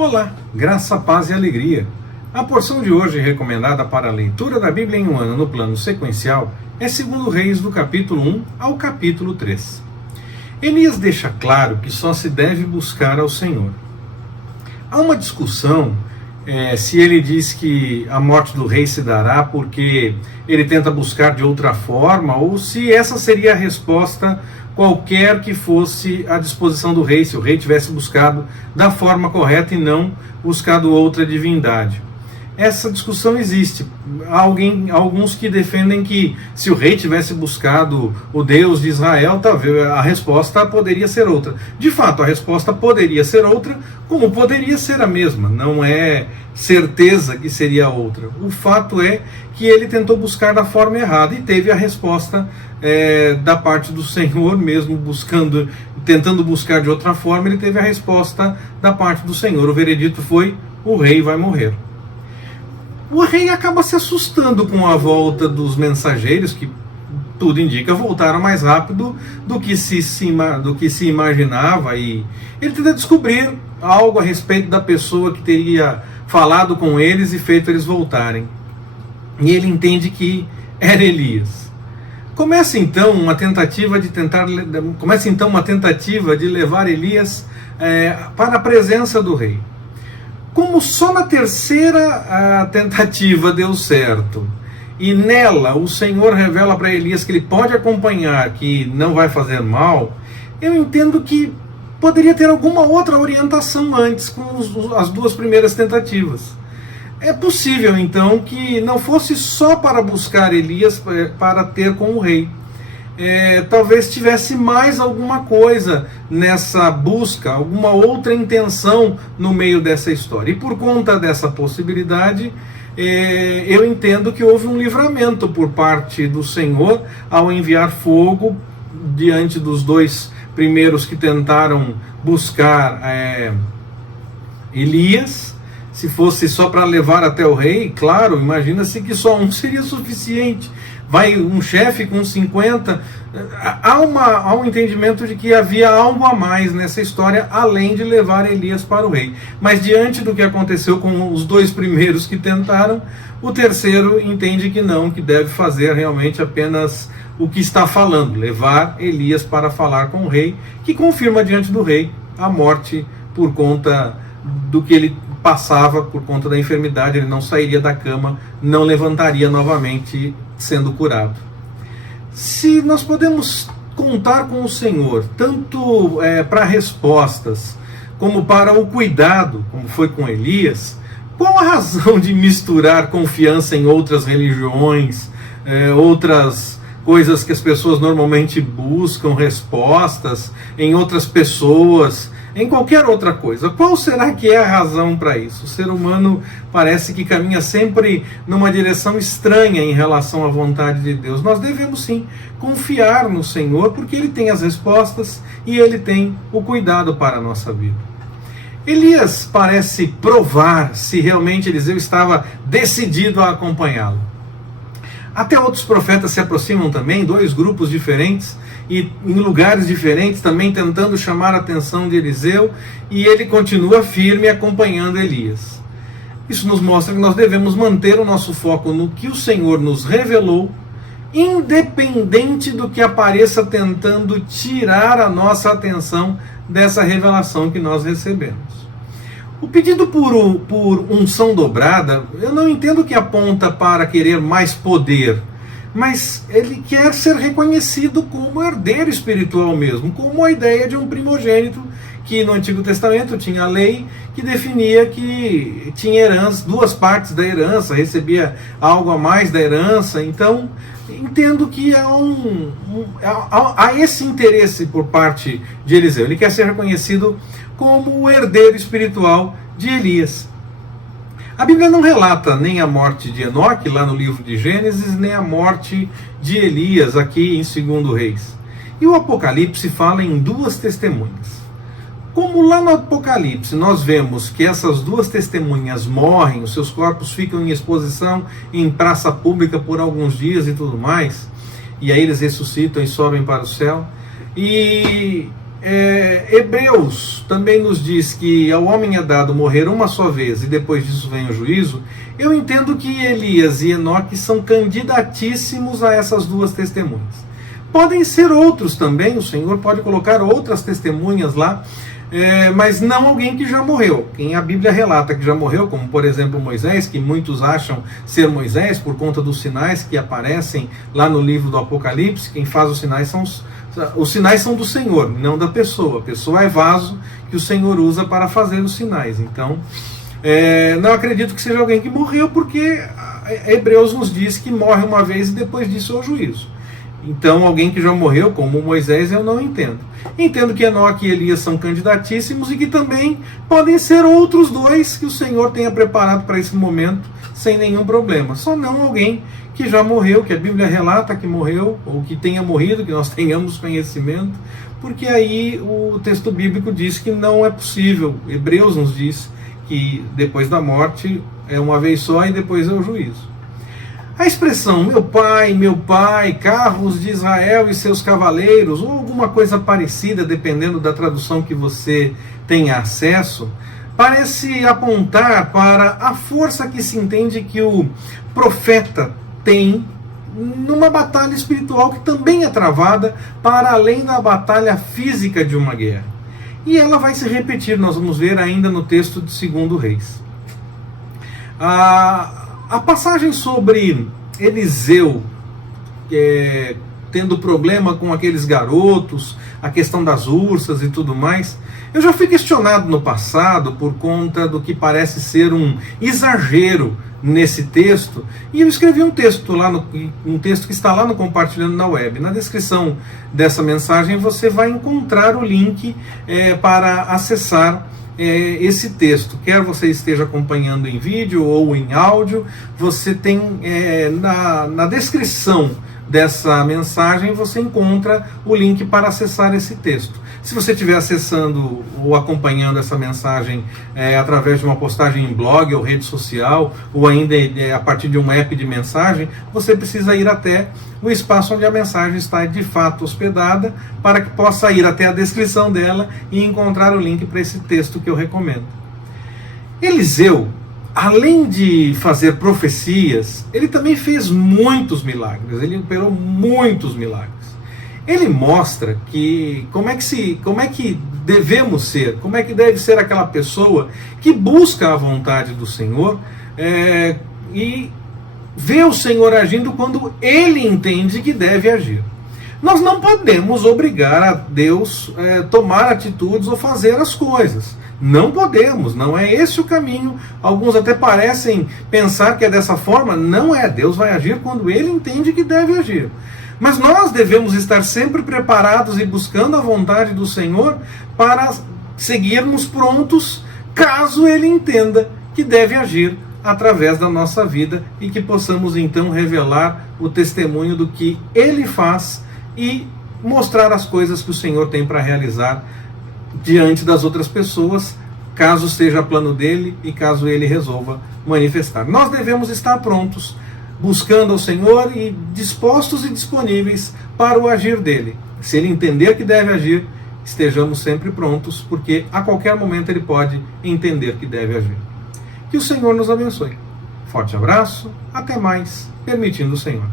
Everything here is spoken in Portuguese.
Olá, graça, paz e alegria. A porção de hoje recomendada para a leitura da Bíblia em um ano no plano sequencial é 2 Reis do capítulo 1 ao capítulo 3. Elias deixa claro que só se deve buscar ao Senhor. Há uma discussão se ele diz que a morte do rei se dará porque ele tenta buscar de outra forma, ou se essa seria a resposta qualquer que fosse a disposição do rei, se o rei tivesse buscado da forma correta e não buscado outra divindade. Essa discussão existe. Há alguns que defendem que se o rei tivesse buscado o Deus de Israel, talvez a resposta poderia ser outra. De fato, a resposta poderia ser outra, como poderia ser a mesma. Não é certeza que seria outra. O fato é que ele tentou buscar da forma errada e teve a resposta da parte do Senhor, mesmo tentando buscar de outra forma, ele teve a resposta da parte do Senhor. O veredito foi: o rei vai morrer. O rei acaba se assustando com a volta dos mensageiros, que tudo indica voltaram mais rápido do que se imaginava, e ele tenta descobrir algo a respeito da pessoa que teria falado com eles e feito eles voltarem. E ele entende que era Elias. Começa então uma tentativa de levar Elias para a presença do rei. Como só na terceira tentativa deu certo, e nela o Senhor revela para Elias que ele pode acompanhar, que não vai fazer mal, eu entendo que poderia ter alguma outra orientação antes com as duas primeiras tentativas. É possível então que não fosse só para buscar Elias para ter com o rei. Talvez tivesse mais alguma coisa nessa busca, alguma outra intenção no meio dessa história. E por conta dessa possibilidade, eu entendo que houve um livramento por parte do Senhor ao enviar fogo diante dos dois primeiros que tentaram buscar Elias. Se fosse só para levar até o rei, claro, imagina-se que só um seria suficiente. Vai um chefe com 50, há um entendimento de que havia algo a mais nessa história, além de levar Elias para o rei. Mas diante do que aconteceu com os dois primeiros que tentaram, o terceiro entende que não, que deve fazer realmente apenas o que está falando, levar Elias para falar com o rei, que confirma diante do rei a morte por conta do que ele passava, por conta da enfermidade. Ele não sairia da cama, não levantaria novamente sendo curado. Se nós podemos contar com o Senhor, tanto para respostas, como para o cuidado, como foi com Elias, qual a razão de misturar confiança em outras religiões, outras coisas que as pessoas normalmente buscam, respostas em outras pessoas, em qualquer outra coisa? Qual será que é a razão para isso? O ser humano parece que caminha sempre numa direção estranha em relação à vontade de Deus. Nós devemos sim confiar no Senhor, porque Ele tem as respostas e Ele tem o cuidado para a nossa vida. Elias parece provar se realmente Eliseu estava decidido a acompanhá-lo. Até outros profetas se aproximam também, dois grupos diferentes, e em lugares diferentes, também tentando chamar a atenção de Eliseu, e ele continua firme acompanhando Elias. Isso nos mostra que nós devemos manter o nosso foco no que o Senhor nos revelou, independente do que apareça tentando tirar a nossa atenção dessa revelação que nós recebemos. O pedido por unção dobrada, eu não entendo que aponta para querer mais poder, mas ele quer ser reconhecido como herdeiro espiritual mesmo, como a ideia de um primogênito, que no Antigo Testamento tinha a lei que definia que tinha herança, duas partes da herança, recebia algo a mais da herança. Então entendo que há esse interesse por parte de Eliseu. Ele quer ser reconhecido como o herdeiro espiritual de Elias. A Bíblia não relata nem a morte de Enoque, lá no livro de Gênesis, nem a morte de Elias, aqui em 2 Reis. E o Apocalipse fala em duas testemunhas. Como lá no Apocalipse nós vemos que essas duas testemunhas morrem, os seus corpos ficam em exposição em praça pública por alguns dias e tudo mais, e aí eles ressuscitam e sobem para o céu, e Hebreus também nos diz que ao homem é dado morrer uma só vez e depois disso vem o juízo. Eu entendo que Elias e Enoque são candidatíssimos a essas duas testemunhas. Podem ser outros também, o Senhor pode colocar outras testemunhas lá, mas não alguém que já morreu. Quem a Bíblia relata que já morreu, como por exemplo Moisés, que muitos acham ser Moisés por conta dos sinais que aparecem lá no livro do Apocalipse. Quem faz os sinais são do Senhor, não da pessoa. A pessoa é vaso que o Senhor usa para fazer os sinais. Então, não acredito que seja alguém que morreu, porque Hebreus nos diz que morre uma vez e depois disso é o juízo. Então, alguém que já morreu, como Moisés, eu não entendo. Entendo que Enoque e Elias são candidatíssimos e que também podem ser outros dois que o Senhor tenha preparado para esse momento sem nenhum problema. Só não alguém que já morreu, que a Bíblia relata que morreu, ou que tenha morrido, que nós tenhamos conhecimento, porque aí o texto bíblico diz que não é possível. Hebreus nos diz que depois da morte é uma vez só e depois é o juízo. A expressão meu pai, carros de Israel e seus cavaleiros, ou alguma coisa parecida, dependendo da tradução que você tenha acesso, parece apontar para a força que se entende que o profeta tem numa batalha espiritual que também é travada para além da batalha física de uma guerra. E ela vai se repetir, nós vamos ver ainda no texto de 2 Reis. A passagem sobre Eliseu tendo problema com aqueles garotos, a questão das ursas e tudo mais, eu já fui questionado no passado por conta do que parece ser um exagero nesse texto, e eu escrevi um texto que está lá no Compartilhando na Web. Na descrição dessa mensagem você vai encontrar o link para acessar esse texto, quer você esteja acompanhando em vídeo ou em áudio. Você tem na descrição dessa mensagem você encontra o link para acessar esse texto. Se você estiver acessando ou acompanhando essa mensagem através de uma postagem em blog ou rede social, ou ainda a partir de um app de mensagem, você precisa ir até o espaço onde a mensagem está de fato hospedada, para que possa ir até a descrição dela e encontrar o link para esse texto que eu recomendo. Eliseu, além de fazer profecias, ele também fez muitos milagres, ele operou muitos milagres. Ele mostra que como é que devemos ser, como é que deve ser aquela pessoa que busca a vontade do Senhor e vê o Senhor agindo quando ele entende que deve agir. Nós não podemos obrigar a Deus a tomar atitudes ou fazer as coisas. Não podemos, não é esse o caminho. Alguns até parecem pensar que é dessa forma. Não é, Deus vai agir quando ele entende que deve agir. Mas nós devemos estar sempre preparados e buscando a vontade do Senhor para seguirmos prontos, caso ele entenda que deve agir através da nossa vida, e que possamos então revelar o testemunho do que ele faz e mostrar as coisas que o Senhor tem para realizar diante das outras pessoas, caso seja plano dele e caso ele resolva manifestar. Nós devemos estar prontos, buscando ao Senhor e dispostos e disponíveis para o agir dele. Se ele entender que deve agir, estejamos sempre prontos, porque a qualquer momento ele pode entender que deve agir. Que o Senhor nos abençoe. Forte abraço, até mais, permitindo o Senhor.